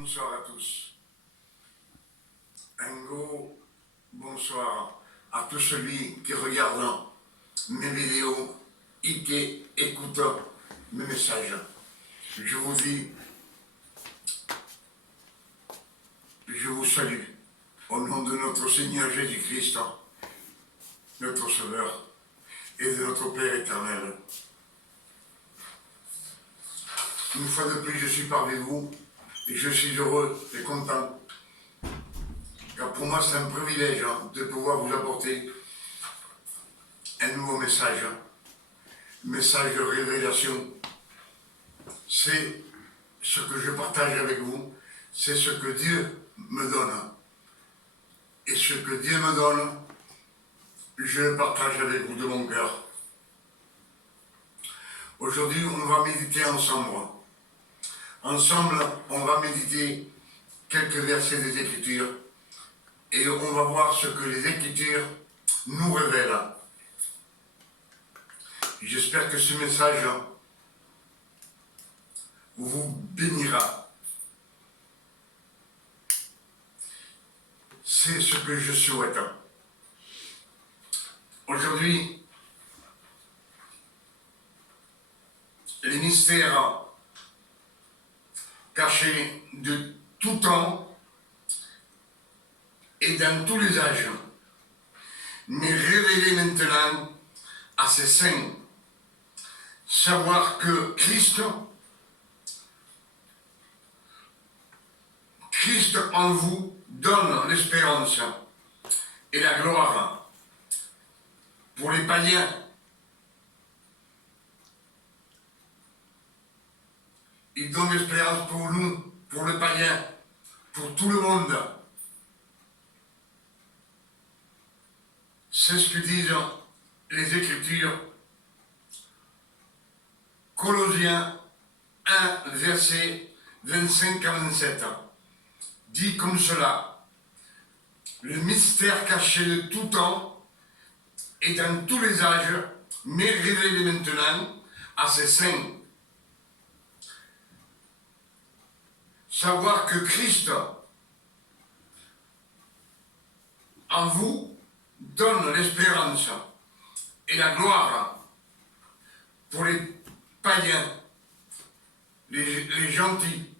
Bonsoir à tous. Un gros bonsoir à tous ceux qui regardent mes vidéos et qui écoutent mes messages. Je vous dis, je vous salue au nom de notre Seigneur Jésus-Christ, notre Sauveur, et de notre Père éternel. Une fois de plus, je suis parmi vous et je suis heureux et content. Car pour moi, c'est un privilège de pouvoir vous apporter un nouveau message de révélation. C'est ce que je partage avec vous, c'est ce que Dieu me donne. Et ce que Dieu me donne, je le partage avec vous de mon cœur. Aujourd'hui, on va méditer ensemble. Ensemble, on va méditer quelques versets des Écritures et on va voir ce que les Écritures nous révèlent. J'espère que ce message vous bénira. C'est ce que je souhaite. Aujourd'hui, les mystères cachés de tout temps et dans tous les âges, mais révélés maintenant à ses saints. Savoir que Christ en vous donne l'espérance et la gloire pour les païens. Il donne l'espérance pour nous, pour le païen, pour tout le monde. C'est ce que disent les Écritures. Colossiens 1, verset 25 à 27, dit comme cela: le mystère caché de tout temps et dans tous les âges, mais révélé maintenant à ses saints. Savoir que Christ en vous donne l'espérance et la gloire pour les païens, les gentils,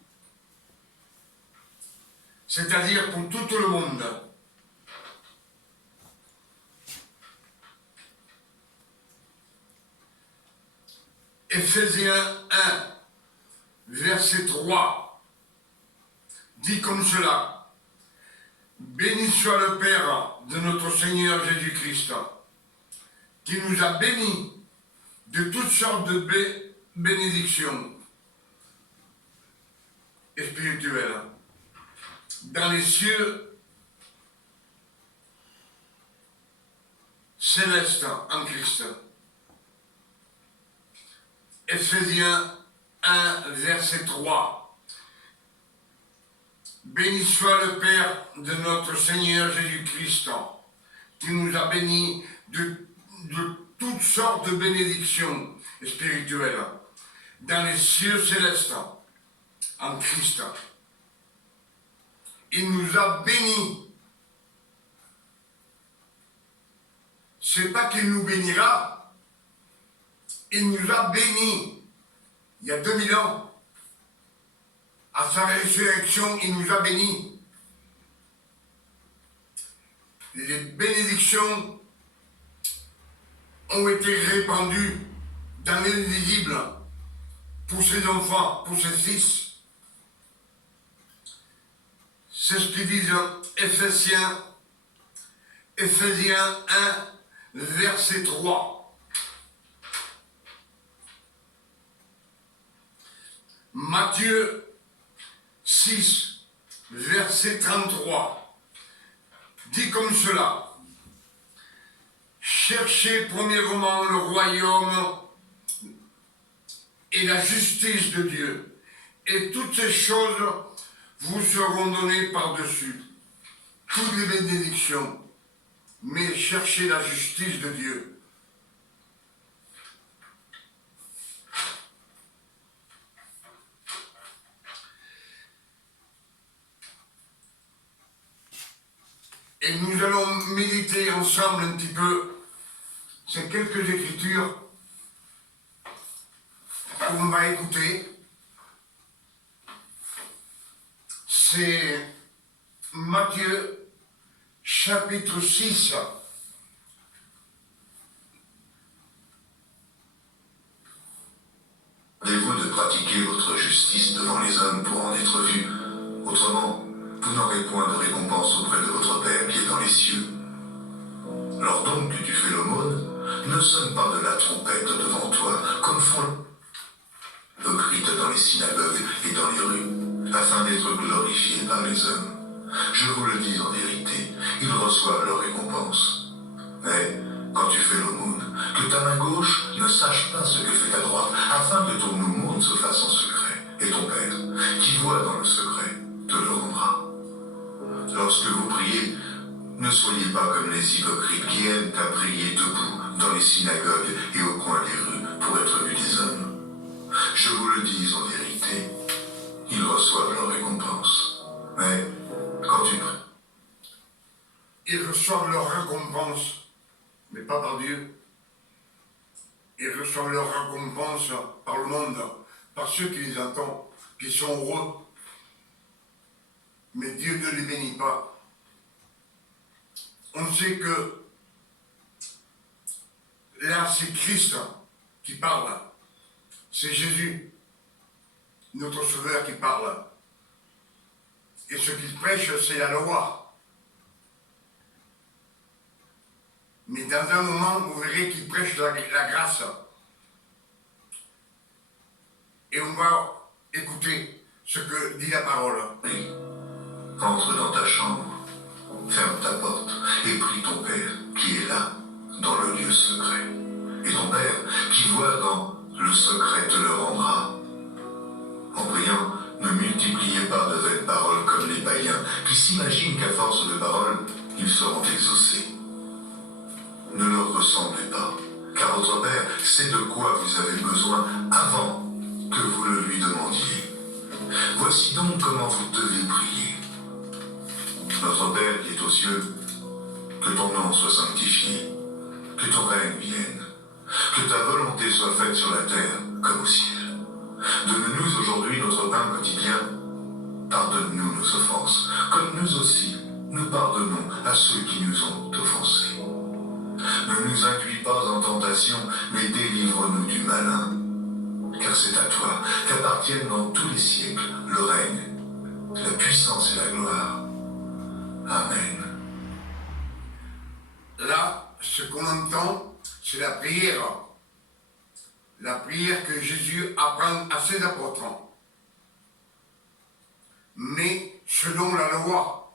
c'est-à-dire pour tout le monde. Ephésiens 1, verset 3, dit comme cela: béni soit le Père de notre Seigneur Jésus-Christ, qui nous a bénis de toutes sortes de bénédictions spirituelles dans les cieux célestes en Christ. Ephésiens 1, verset 3. Béni soit le Père de notre Seigneur Jésus-Christ, qui nous a bénis de toutes sortes de bénédictions spirituelles dans les cieux célestes en Christ. Il nous a bénis. C'est pas qu'il nous bénira, il nous a bénis. Il y a 2000 ans, à sa résurrection, il nous a bénis. Les bénédictions ont été répandues dans l'invisible pour ses enfants, pour ses fils. C'est ce que disent Ephésiens 1, verset 3. Matthieu 6, verset 33, dit comme cela: cherchez premièrement le royaume et la justice de Dieu, et toutes ces choses vous seront données par-dessus. Toutes les bénédictions, mais cherchez la justice de Dieu. Et nous allons méditer ensemble un petit peu ces quelques écritures qu'on va écouter. C'est Matthieu chapitre 6. Gardez-vous de pratiquer votre justice devant les hommes pour en être vus. Autrement, vous n'aurez point de récompense auprès de votre Père qui est dans les cieux. Lors donc que tu fais l'aumône, ne sonne pas de la trompette devant toi, comme font les hypocrites dans les synagogues et dans les rues, afin d'être glorifiés par les hommes. Je vous le dis en vérité, ils reçoivent leur récompense. Mais, quand tu fais l'aumône, que ta main gauche ne sache pas ce que fait ta droite, afin que ton aumône se fasse en secret, et ton Père, qui voit dans le secret, te le rendra. Lorsque vous priez, ne soyez pas comme les hypocrites qui aiment à prier debout dans les synagogues et au coin des rues pour être vus des hommes. Je vous le dis en vérité, ils reçoivent leur récompense. Mais quand tu pries, Ils reçoivent leur récompense, mais pas par Dieu. Ils reçoivent leur récompense par le monde, par ceux qui les entendent, qui sont heureux. Mais Dieu ne les bénit pas. On sait que là, c'est Christ qui parle. C'est Jésus, notre Sauveur, qui parle. Et ce qu'il prêche, c'est la loi. Mais dans un moment, vous verrez qu'il prêche la grâce. Et on va écouter ce que dit la parole. entre dans ta chambre, ferme ta porte et prie ton Père qui est là, dans le lieu secret. Et ton Père qui voit dans le secret te le rendra. En priant, ne multipliez pas de vaines paroles comme les païens qui s'imaginent qu'à force de paroles, ils seront exaucés. Ne leur ressemblez pas, car votre Père sait de quoi vous avez besoin avant que vous le lui demandiez. Voici donc comment vous devez prier. Notre Père qui est aux cieux, que ton nom soit sanctifié, que ton règne vienne, que ta volonté soit faite sur la terre comme au ciel. Donne-nous aujourd'hui notre pain quotidien. Pardonne-nous nos offenses, comme nous aussi, nous pardonnons à ceux qui nous ont offensés. Ne nous induis pas en tentation, mais délivre-nous du malin. Car c'est à toi qu'appartiennent dans tous les siècles le règne, la puissance et la gloire. Amen. Là, ce qu'on entend, c'est la prière. La prière que Jésus apprend à ses apôtres. Mais selon la loi.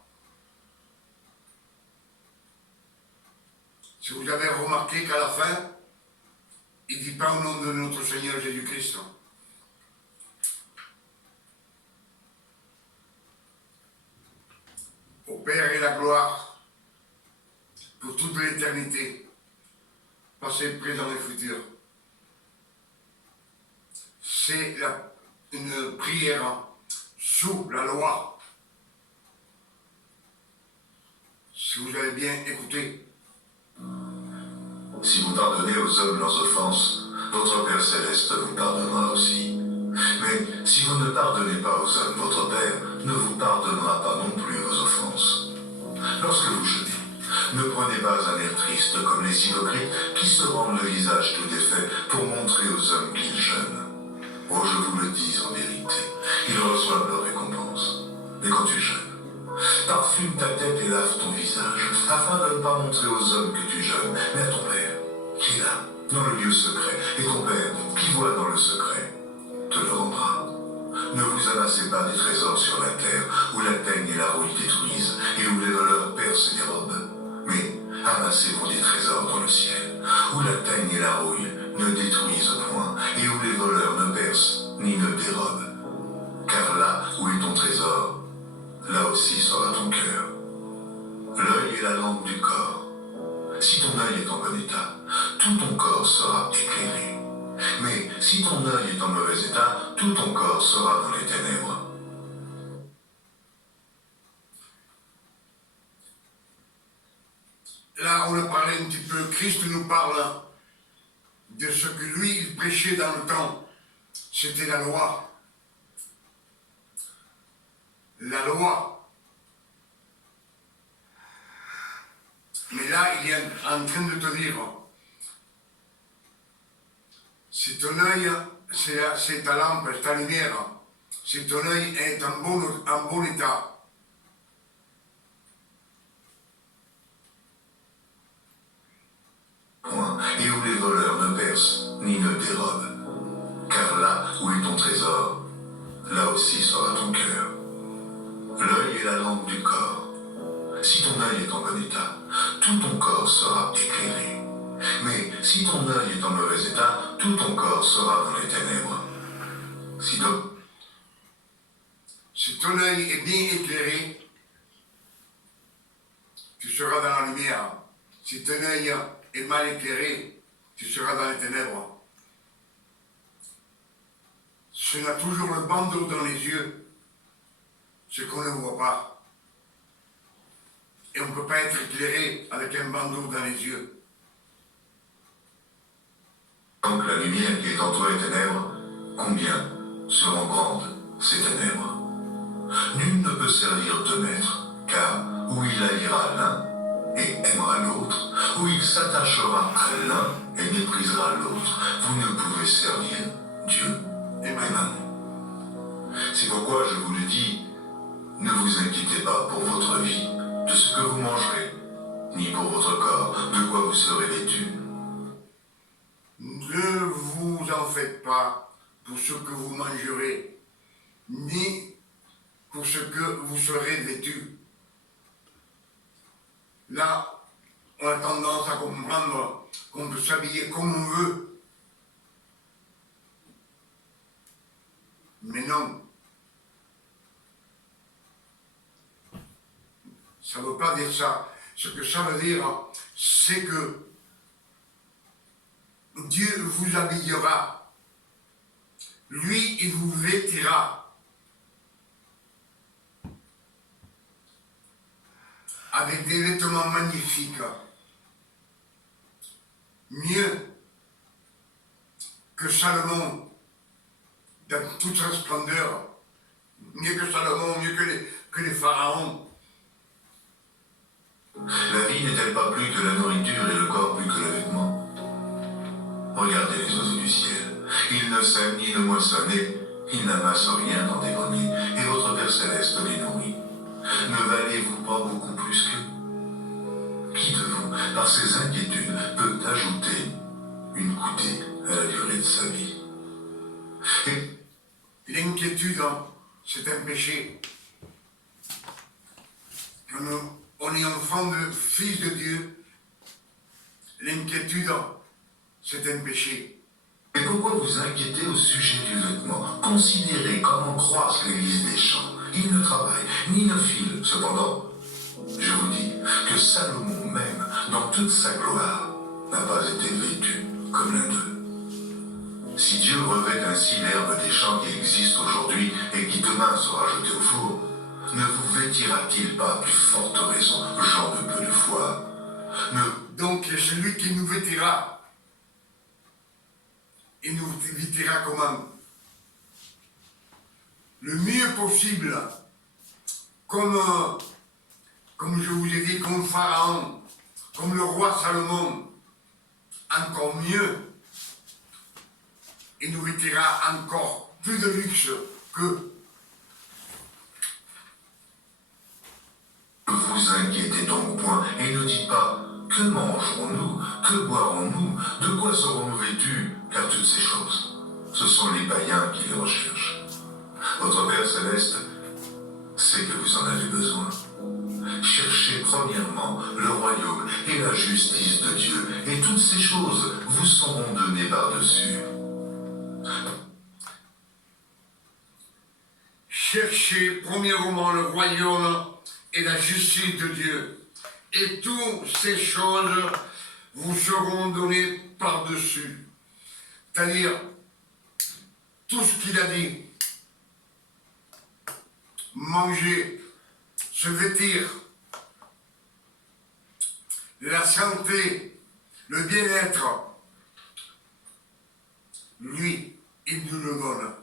Si vous avez remarqué qu'à la fin, il ne dit pas au nom de notre Seigneur Jésus-Christ. Au Père et la gloire pour toute l'éternité, passé, présent et futur. C'est une prière sous la loi. Si vous avez bien écouté. Si vous pardonnez aux hommes leurs offenses, votre Père céleste vous pardonnera aussi. Mais si vous ne pardonnez pas aux hommes, votre Père ne vous pardonnera pas non plus vos offenses. Lorsque vous jeûnez, ne prenez pas un air triste comme les hypocrites qui se rendent le visage tout défait pour montrer aux hommes qu'ils jeûnent. Oh, je vous le dis en vérité, ils reçoivent leur récompense. Mais quand tu jeûnes, parfume ta tête et lave ton visage, afin de ne pas montrer aux hommes que tu jeûnes, mais à ton Père, qui est là, dans le lieu secret, et ton Père, qui voit dans le secret, te le rendra. Ne vous amassez pas des trésors sur la terre, où la teigne et la rouille détruisent, et où les voleurs percent et dérobent. Mais amassez-vous des trésors dans le ciel, où la teigne et la rouille ne détruisent point, et où les voleurs ne percent ni ne dérobent. Car là où est ton trésor, là aussi sera ton cœur. L'œil est la lampe du corps. Si ton œil est en bon état, tout ton corps sera éclairé. Mais si ton œil est en mauvais état, tout ton corps sera dans les ténèbres. là on a parlé un petit peu, Christ nous parle de ce que lui, il prêchait dans le temps. C'était la loi. La loi. Mais là, il est en train de te dire, si ton œil, c'est ta lampe, c'est ta lumière, si ton œil est en bon état, et où les voleurs ne percent ni ne dérobent. Car là où est ton trésor, là aussi sera ton cœur. L'œil est la lampe du corps. Si ton œil est en bon état, tout ton corps sera éclairé. Mais si ton œil est en mauvais état, tout ton corps sera dans les ténèbres. Si ton œil est bien éclairé, tu seras dans la lumière. Si ton œil est mal éclairé, tu seras dans les ténèbres. Ce n'a toujours le bandeau dans les yeux, ce qu'on ne voit pas. Et on ne peut pas être éclairé avec un bandeau dans les yeux. Donc la lumière qui est en toi est ténèbres, combien seront grandes ces ténèbres? Nul ne peut servir deux maîtres, car où il haïra l'un et aimera l'autre, où il s'attachera à l'un et méprisera l'autre, vous ne pouvez servir Dieu et Mammon. C'est pourquoi je vous le dis, ne vous inquiétez pas pour votre vie, de ce que vous mangerez, ni pour votre corps, de quoi vous serez vêtus. Ne vous en faites pas pour ce que vous mangerez, ni pour ce que vous serez vêtus. Là, on a tendance à comprendre qu'on peut s'habiller comme on veut. Mais non. Ça ne veut pas dire ça. Ce que ça veut dire, c'est que Dieu vous habillera. Lui, il vous vêtira. Avec des vêtements magnifiques. Mieux que Salomon, dans toute sa splendeur. Mieux que Salomon, mieux que les pharaons. La vie n'est-elle pas plus que la nourriture et le corps plus que le vêtement? Regardez les oiseaux du ciel. Ils ne sèment ni ne moissonnent, et ils n'amassent rien dans des greniers, et votre Père Céleste les nourrit. Ne valez-vous pas beaucoup plus qu'eux? Qui de vous, par ses inquiétudes, peut ajouter une coudée à la durée de sa vie? Et l'inquiétude, c'est un péché. Quand on est enfant de fils de Dieu, l'inquiétude, c'est un péché. Et pourquoi vous inquiétez au sujet du vêtement? Considérez comment croissent l'église des champs. Ils ne travaillent, ni ne filent. Cependant, je vous dis que Salomon même, dans toute sa gloire, n'a pas été vêtu comme l'un d'eux. Si Dieu revêt ainsi l'herbe des champs qui existe aujourd'hui et qui demain sera jetée au four, ne vous vêtira-t-il pas à plus forte raison, gens de peu de foi? Donc celui qui nous vêtira, il nous vêtira comment? Le mieux possible, comme je vous ai dit, comme Pharaon, comme le roi Salomon, encore mieux, il nous vêtira encore plus de luxe que. Ne vous inquiétez donc point et ne dites pas que mangerons-nous, que boirons-nous, de quoi serons-nous vêtus, car toutes ces choses, ce sont les païens qui les recherchent. Votre Père Céleste sait que vous en avez besoin. Cherchez premièrement le royaume et la justice de Dieu, et toutes ces choses vous seront données par-dessus. Cherchez premièrement le royaume et la justice de Dieu, et toutes ces choses vous seront données par-dessus. C'est-à-dire, tout ce qu'il a dit, manger, se vêtir, la santé, le bien-être, lui, il nous le donne.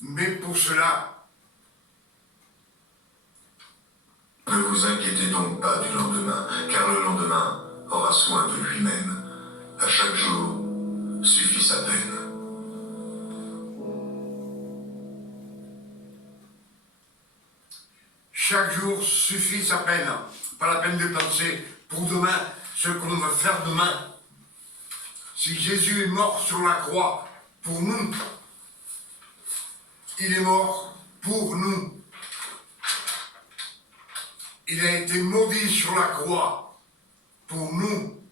Mais pour cela, Ne vous inquiétez donc pas du lendemain, car le lendemain aura soin de lui-même. À chaque jour suffit sa peine. chaque jour suffit sa peine. Pas la peine de penser pour demain, ce qu'on va faire demain. Si Jésus est mort sur la croix pour nous, il est mort pour nous. Il a été maudit sur la croix pour nous.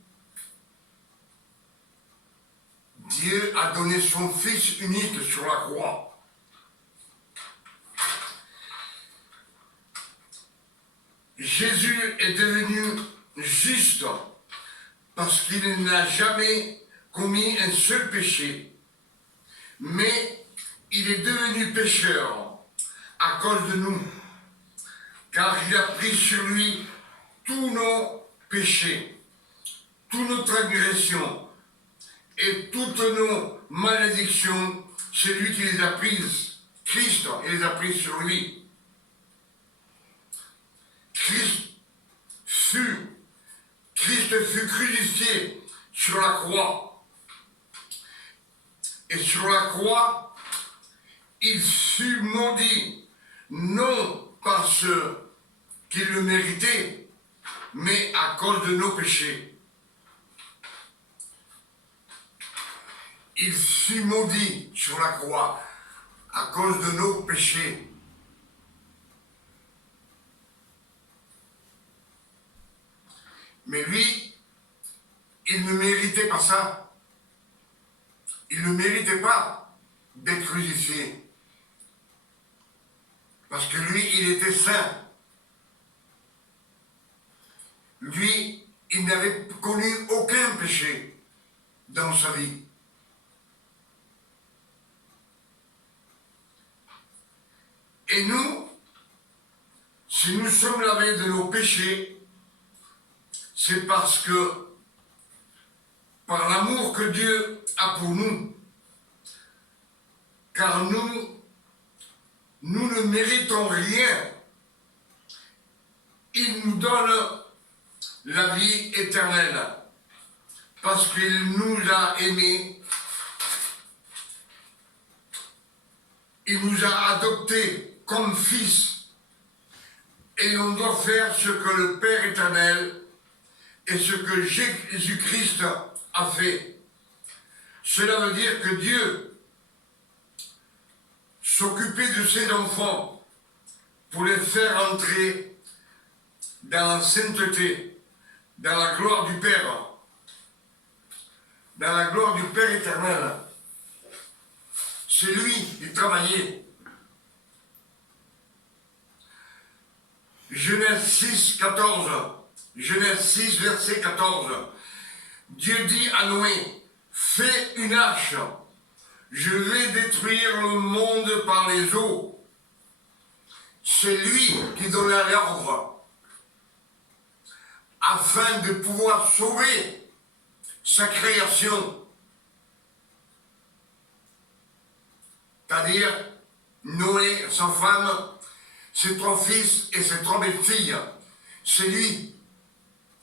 Dieu a donné son Fils unique sur la croix. Jésus est devenu juste parce qu'il n'a jamais commis un seul péché. Mais il est devenu pécheur à cause de nous, car il a pris sur lui tous nos péchés, toutes nos transgressions et toutes nos malédictions. C'est lui qui les a prises. Christ, il les a prises sur lui. Christ fut crucifié sur la croix. Et sur la croix, il fut maudit, non parce qu'il le méritait, mais à cause de nos péchés. Il fut maudit sur la croix à cause de nos péchés. Mais lui, il ne méritait pas ça. Il ne méritait pas d'être crucifié. Parce que lui, il était saint. Lui, il n'avait connu aucun péché dans sa vie. Et nous, si nous sommes lavés de nos péchés, c'est parce que, par l'amour que Dieu a pour nous, car nous ne méritons rien, il nous donne la vie éternelle, parce qu'il nous a aimés, il nous a adoptés comme fils, et on doit faire ce que le Père éternel et ce que Jésus-Christ a fait. Cela veut dire que Dieu s'occupait de ses enfants pour les faire entrer dans la sainteté, dans la gloire du Père, dans la gloire du Père éternel. C'est lui qui travaillait. Genèse 6, 14. Genèse 6, verset 14. Dieu dit à Noé, fais une hache, je vais détruire le monde par les eaux. C'est lui qui donna l'ordre afin de pouvoir sauver sa création. C'est-à-dire Noé, sa femme, ses 3 fils et ses 3 belles-filles. C'est lui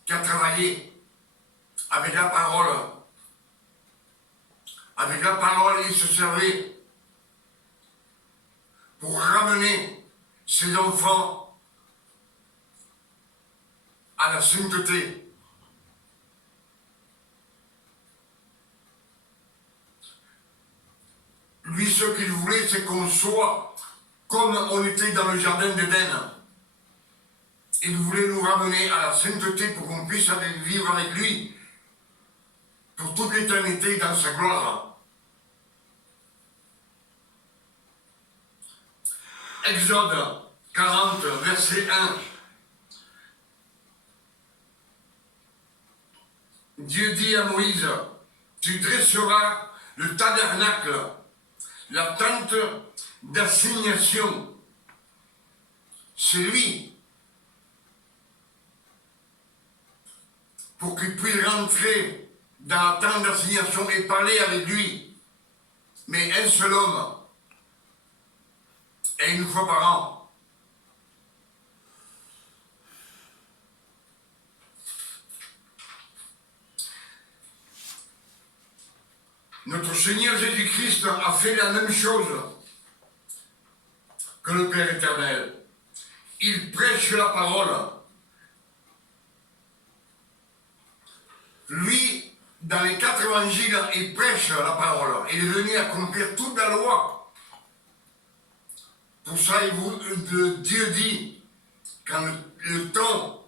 qui a travaillé avec la parole. Avec la parole, il se servait pour ramener ses enfants à la sainteté. Lui, ce qu'il voulait, c'est qu'on soit comme on était dans le jardin d'Éden. Il voulait nous ramener à la sainteté pour qu'on puisse aller vivre avec lui pour toute l'éternité dans sa gloire. Exode 40, verset 1. Dieu dit à Moïse, tu dresseras le tabernacle, la tente d'assignation. C'est lui pour qu'il puisse rentrer dans la tente d'assignation et parler avec lui. Mais un seul homme, et une fois par an. Notre Seigneur Jésus-Christ a fait la même chose que le Père éternel. Il prêche la parole. Lui, dans les 4 évangiles, il prêche la parole. Il est venu accomplir toute la loi. Pour ça, Dieu dit, quand le temps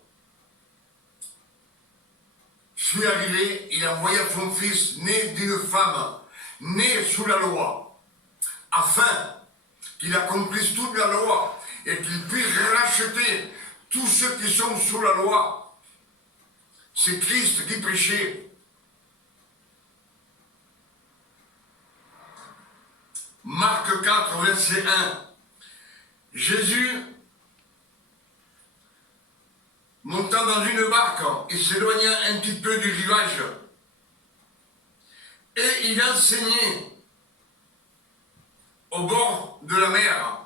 fut arrivé, il envoya son fils, né d'une femme, né sous la loi, afin qu'il accomplisse toute la loi et qu'il puisse racheter tous ceux qui sont sous la loi. C'est Christ qui prêchait. Marc 4, verset 1. Jésus, montant dans une barque, il s'éloigna un petit peu du rivage et il enseignait au bord de la mer.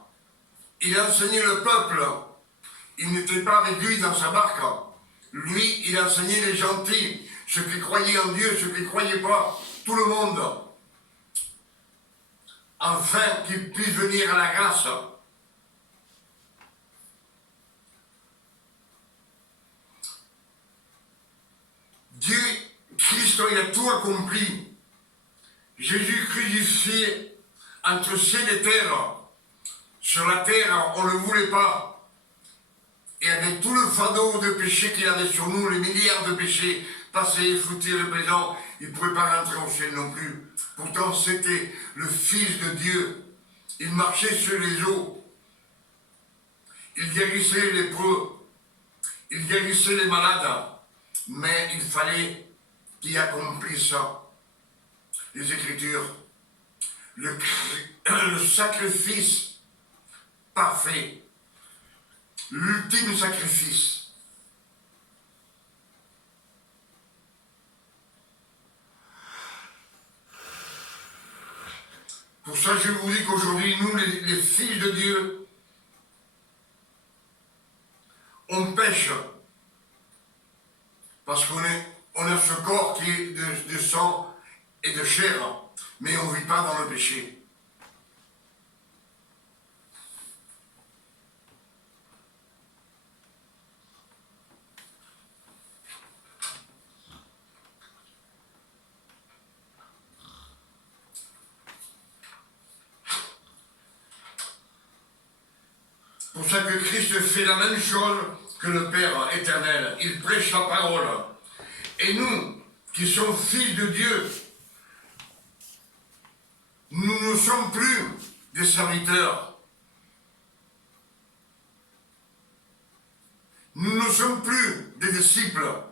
Il enseignait le peuple. Il n'était pas avec lui dans sa barque. Lui, il enseignait les gentils, ceux qui croyaient en Dieu, ceux qui ne croyaient pas, tout le monde, afin qu'ils puissent venir à la grâce. Dieu, Christ, il a tout accompli. Jésus crucifié entre ciel et terre. Sur la terre, on ne le voulait pas. Et avec tout le fardeau de péché qu'il avait sur nous, les milliards de péchés, passés, foutus, le présent, il ne pouvait pas rentrer au ciel non plus. Pourtant, c'était le Fils de Dieu. Il marchait sur les eaux. Il guérissait les lépreux. Il guérissait les malades. Mais il fallait qu'il accomplisse les Écritures. Le sacrifice parfait. L'ultime sacrifice. Pour ça, je vous dis qu'aujourd'hui, nous, les fils de Dieu, on pêche. Parce qu'on a ce corps qui est de sang et de chair, mais on ne vit pas dans le péché. Pour ça que Christ fait la même chose que le Père éternel. Il prêche la parole. Et nous, qui sommes fils de Dieu, nous ne sommes plus des serviteurs. Nous ne sommes plus des disciples.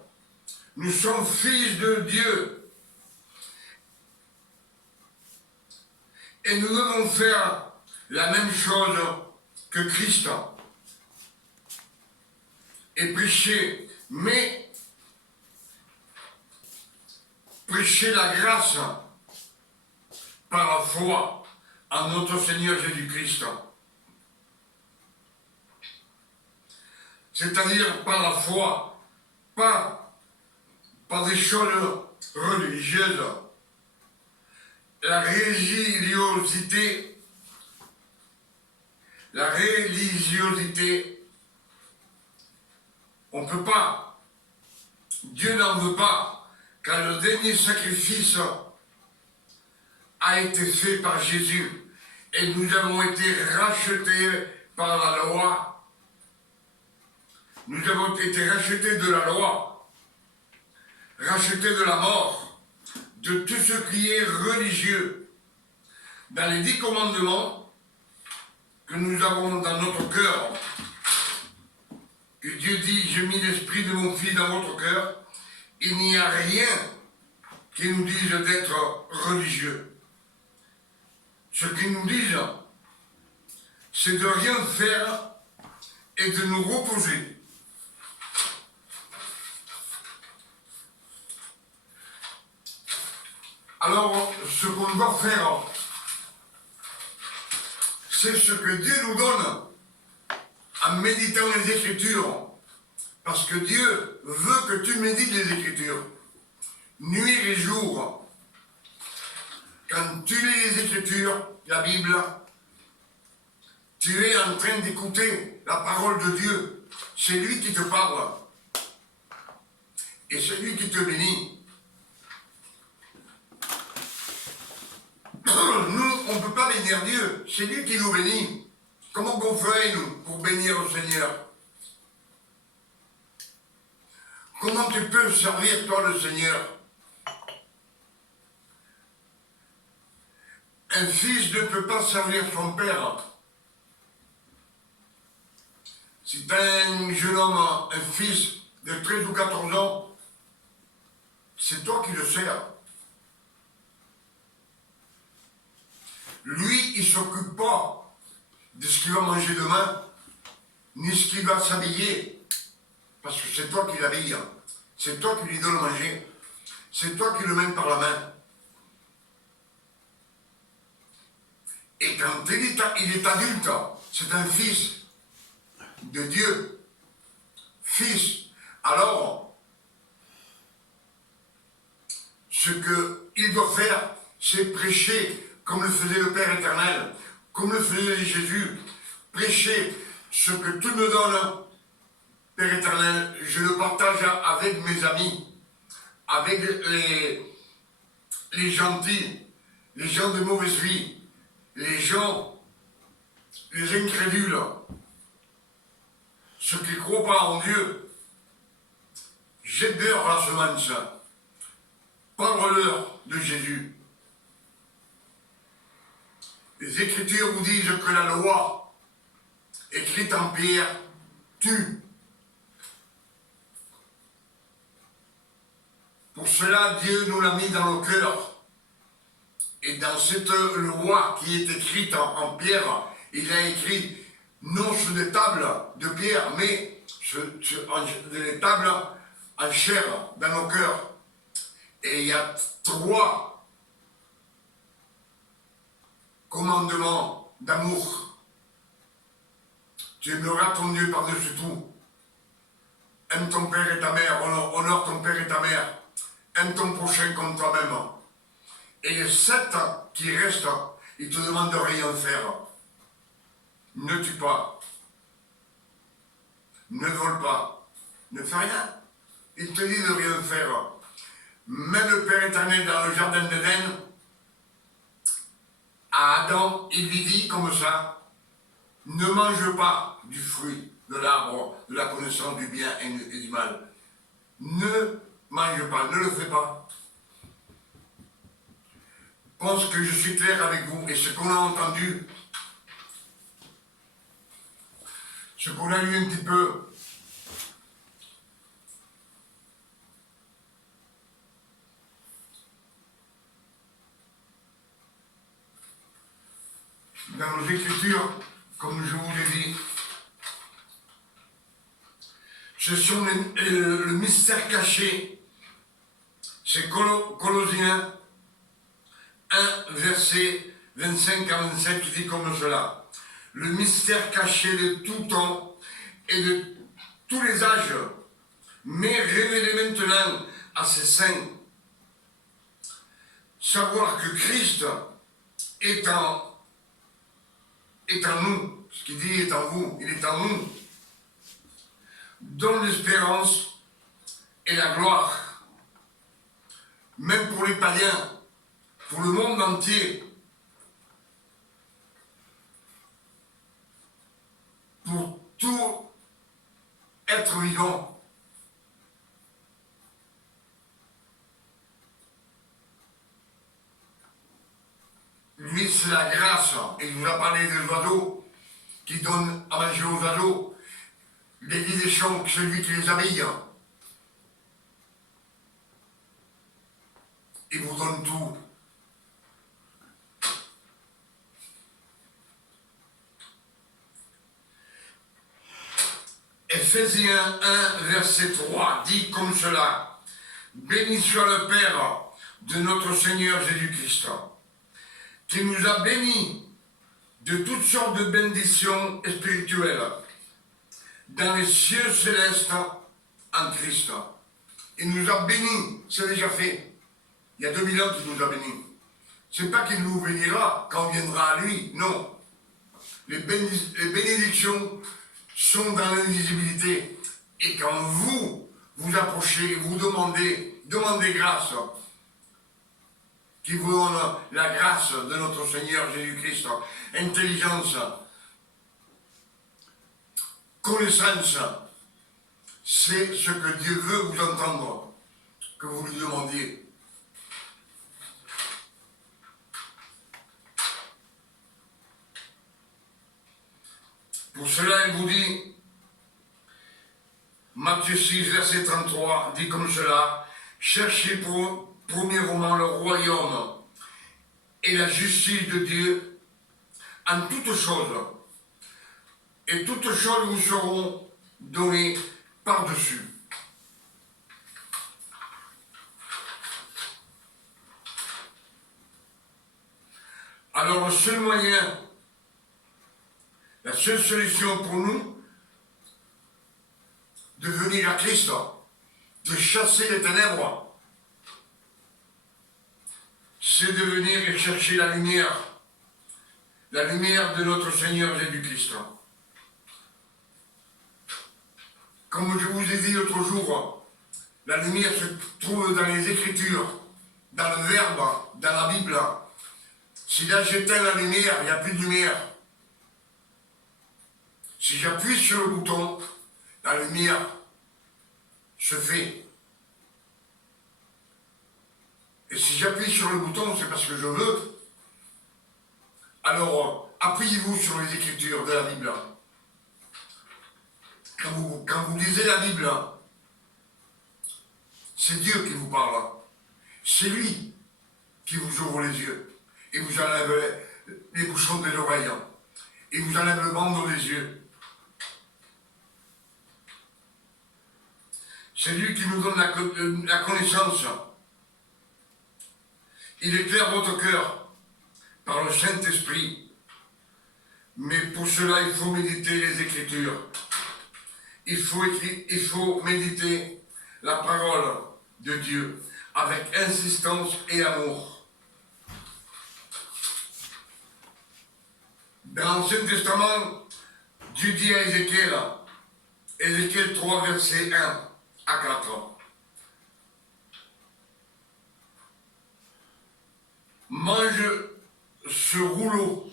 Nous sommes fils de Dieu. Et nous devons faire la même chose que Christ. Et prêcher, mais prêcher la grâce par la foi en notre Seigneur Jésus-Christ. C'est-à-dire par la foi, pas par des choses religieuses. La religiosité, on ne peut pas. Dieu n'en veut pas, car le dernier sacrifice a été fait par Jésus. Et nous avons été rachetés par la loi. Nous avons été rachetés de la loi, rachetés de la mort, de tout ce qui est religieux. Dans les 10 commandements que nous avons dans notre cœur, que Dieu dit, j'ai mis l'esprit de mon Fils dans votre cœur, il n'y a rien qui nous dise d'être religieux. Ce qu'ils nous disent, c'est de rien faire et de nous reposer. Alors, ce qu'on doit faire, c'est ce que Dieu nous donne en méditant les Écritures. Parce que Dieu veut que tu médites les Écritures, nuit et jour. Quand tu lis les Écritures, la Bible, tu es en train d'écouter la parole de Dieu. C'est lui qui te parle. Et c'est lui qui te bénit. Nous, on ne peut pas bénir Dieu. C'est lui qui nous bénit. Comment qu'on ferait, nous, pour bénir le Seigneur? Comment tu peux servir, toi, le Seigneur? Un fils ne peut pas servir son père. Si tu as un jeune homme, un fils de 13 ou 14 ans, c'est toi qui le sers. Lui, il ne s'occupe pas de ce qu'il va manger demain, ni ce qu'il va s'habiller. Parce que c'est toi qui l'habilles. C'est toi qui lui donnes le manger. C'est toi qui le mènes par la main. Et quand il est adulte, c'est un fils de Dieu. Fils. Alors, ce qu'il doit faire, c'est prêcher comme le faisait le Père éternel, comme le faisait Jésus. Prêcher ce que tu me donnes, Père éternel, je le partage avec mes amis, avec les gentils, les gens de mauvaise vie, les gens, les incrédules, ceux qui ne croient pas en Dieu. Jette-leur la semence. Parle-leur de Jésus. Les Écritures vous disent que la loi, écrite en pierre, tue. Pour cela, Dieu nous l'a mis dans nos cœurs. Et dans cette loi qui est écrite en pierre, il a écrit non sur des tables de pierre, mais sur des tables en chair, dans nos cœurs. Et il y a 3 commandements d'amour. Tu aimeras ton Dieu par-dessus tout. Aime ton père et ta mère, honore ton père et ta mère. Aime ton prochain comme toi-même. Et les 7 qui restent, ils ne te demandent de rien faire. Ne tue pas. Ne vole pas. Ne fais rien. Il te dit de rien faire. Même le Père éternel dans le jardin d'Éden, à Adam, il lui dit comme ça, ne mange pas du fruit de l'arbre de la connaissance du bien et du mal. Ne mange pas, ne le fais pas. Je pense que je suis clair avec vous et ce qu'on a entendu, ce qu'on a lu un petit peu, dans nos Écritures, comme je vous l'ai dit, ce sont le mystère caché. C'est Colossiens 1, verset 25 à 27 qui dit comme cela. Le mystère caché de tout temps et de tous les âges, mais révélé maintenant à ses saints. Savoir que Christ est en nous. Ce qu'il dit est en vous, il est en nous. Dont l'espérance et la gloire. Même pour les païens, pour le monde entier. Pour tout être vivant. Lui, c'est la grâce. Il vous a parlé des oiseaux qui donnent à manger aux oiseaux. Les guides des champs, celui qui les habille. Il vous donne tout. Ephésiens 1, verset 3 dit comme cela. Béni soit le Père de notre Seigneur Jésus-Christ, qui nous a bénis de toutes sortes de bénédictions spirituelles dans les cieux célestes en Christ. Il nous a bénis, c'est déjà fait. Il y a 2000 ans qu'il nous a bénis. C'est pas qu'il nous bénira quand on viendra à lui, non. Les bénédictions sont dans l'invisibilité. Et quand vous vous approchez, vous demandez grâce, qui vous donne la grâce de notre Seigneur Jésus-Christ, intelligence, connaissance, c'est ce que Dieu veut vous entendre, que vous lui demandiez. Pour cela, il vous dit, Matthieu 6, verset 33, dit comme cela, cherchez premièrement le royaume et la justice de Dieu en toutes choses, et toutes choses vous seront données par-dessus. Alors le seul moyen, la seule solution pour nous, de venir à Christ, de chasser les ténèbres, c'est de venir et chercher la lumière de notre Seigneur Jésus-Christ. Comme je vous ai dit l'autre jour, la lumière se trouve dans les Écritures, dans le Verbe, dans la Bible. Si là j'éteins la lumière, il n'y a plus de lumière. Si j'appuie sur le bouton, la lumière se fait. Et si j'appuie sur le bouton, c'est parce que je veux. Alors, appuyez-vous sur les Écritures de la Bible. Quand vous lisez la Bible, c'est Dieu qui vous parle. C'est lui qui vous ouvre les yeux. Et vous enlève les bouchons des oreilles. Et vous enlève le bandeau des yeux. C'est lui qui nous donne la connaissance. Il éclaire votre cœur par le Saint-Esprit. Mais pour cela, il faut méditer les Écritures. Il faut méditer la parole de Dieu avec insistance et amour. Dans l'Ancien Testament, Dieu dit à Ézéchiel 3, verset 1 à 4. Mange ce rouleau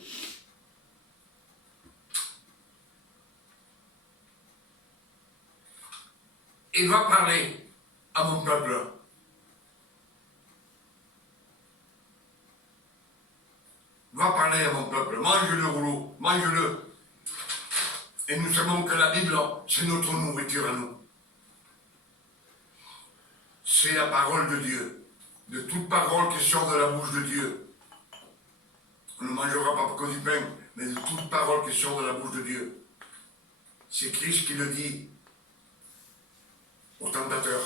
et va parler à mon peuple. Va parler à mon peuple. Mange le rouleau, mange-le. Et nous savons que la Bible, c'est notre nourriture à nous. C'est la parole de Dieu. De toute parole qui sort de la bouche de Dieu. On ne mangera pas que du pain, mais de toute parole qui sort de la bouche de Dieu. C'est Christ qui le dit au tentateur,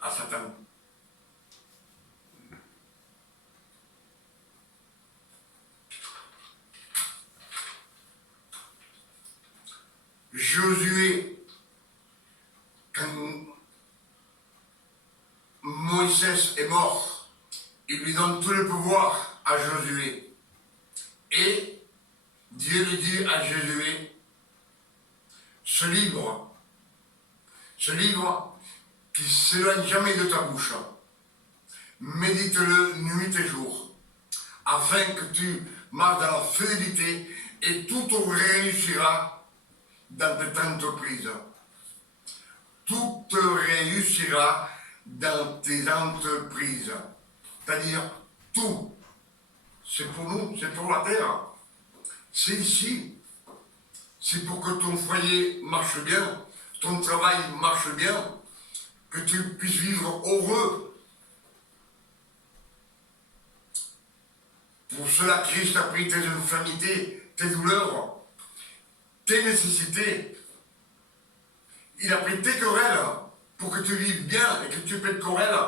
à Satan. Josué, quand Moïse est mort, il lui donne tout le pouvoir à Josué. Et Dieu lui dit à Josué, ce livre qui ne s'éloigne jamais de ta bouche, médite-le nuit et jour, afin que tu marches dans la fidélité et tout réussira dans tes entreprises. Tout réussira dans tes entreprises. C'est-à-dire tout. C'est pour nous, c'est pour la terre. C'est ici. C'est pour que ton foyer marche bien, ton travail marche bien, que tu puisses vivre heureux. Pour cela, Christ a pris tes infirmités, tes douleurs, tes nécessités. Il a pris tes querelles pour que tu vives bien et que tu pètes querelle.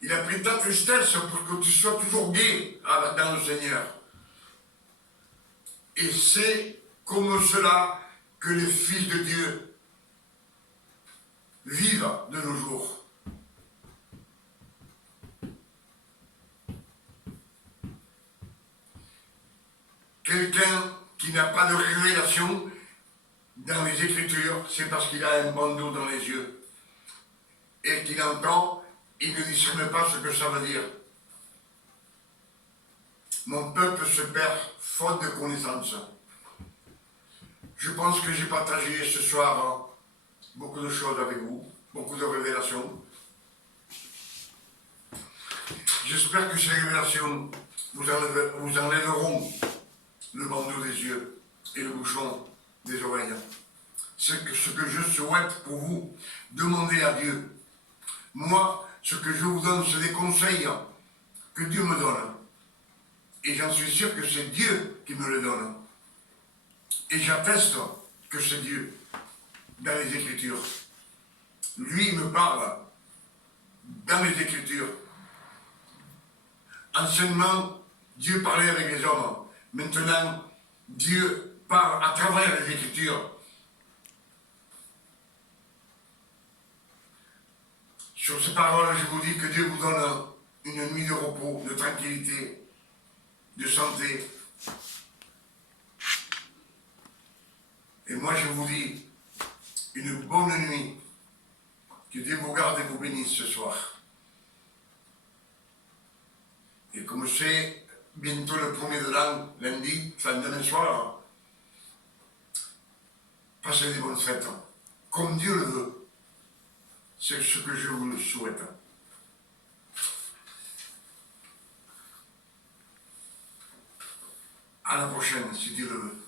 Il a pris ta tristesse pour que tu sois toujours gai dans le Seigneur. Et c'est comme cela que les fils de Dieu vivent de nos jours. Quelqu'un qui n'a pas de révélation dans les Écritures, c'est parce qu'il a un bandeau dans les yeux. Et qu'il entend, il ne discerne pas ce que ça veut dire. Mon peuple se perd faute de connaissance. Je pense que j'ai partagé ce soir beaucoup de choses avec vous, beaucoup de révélations. J'espère que ces révélations vous enlèveront le bandeau des yeux et le bouchon des oreilles. C'est ce que je souhaite pour vous. Demandez à Dieu. Moi, ce que je vous donne, c'est des conseils que Dieu me donne. Et j'en suis sûr que c'est Dieu qui me le donne. Et j'atteste que c'est Dieu dans les Écritures. Lui me parle dans les Écritures. Anciennement, Dieu parlait avec les hommes. Maintenant, Dieu parle à travers les Écritures. Sur ces paroles, je vous dis que Dieu vous donne une nuit de repos, de tranquillité, de santé. Et moi, je vous dis une bonne nuit. Que Dieu vous garde et vous bénisse ce soir. Et comme c'est bientôt le 1er de l'an, lundi, demain soir, passez des bonnes fêtes. Comme Dieu le veut. C'est ce que je vous le souhaite. À la prochaine, si Dieu le veut.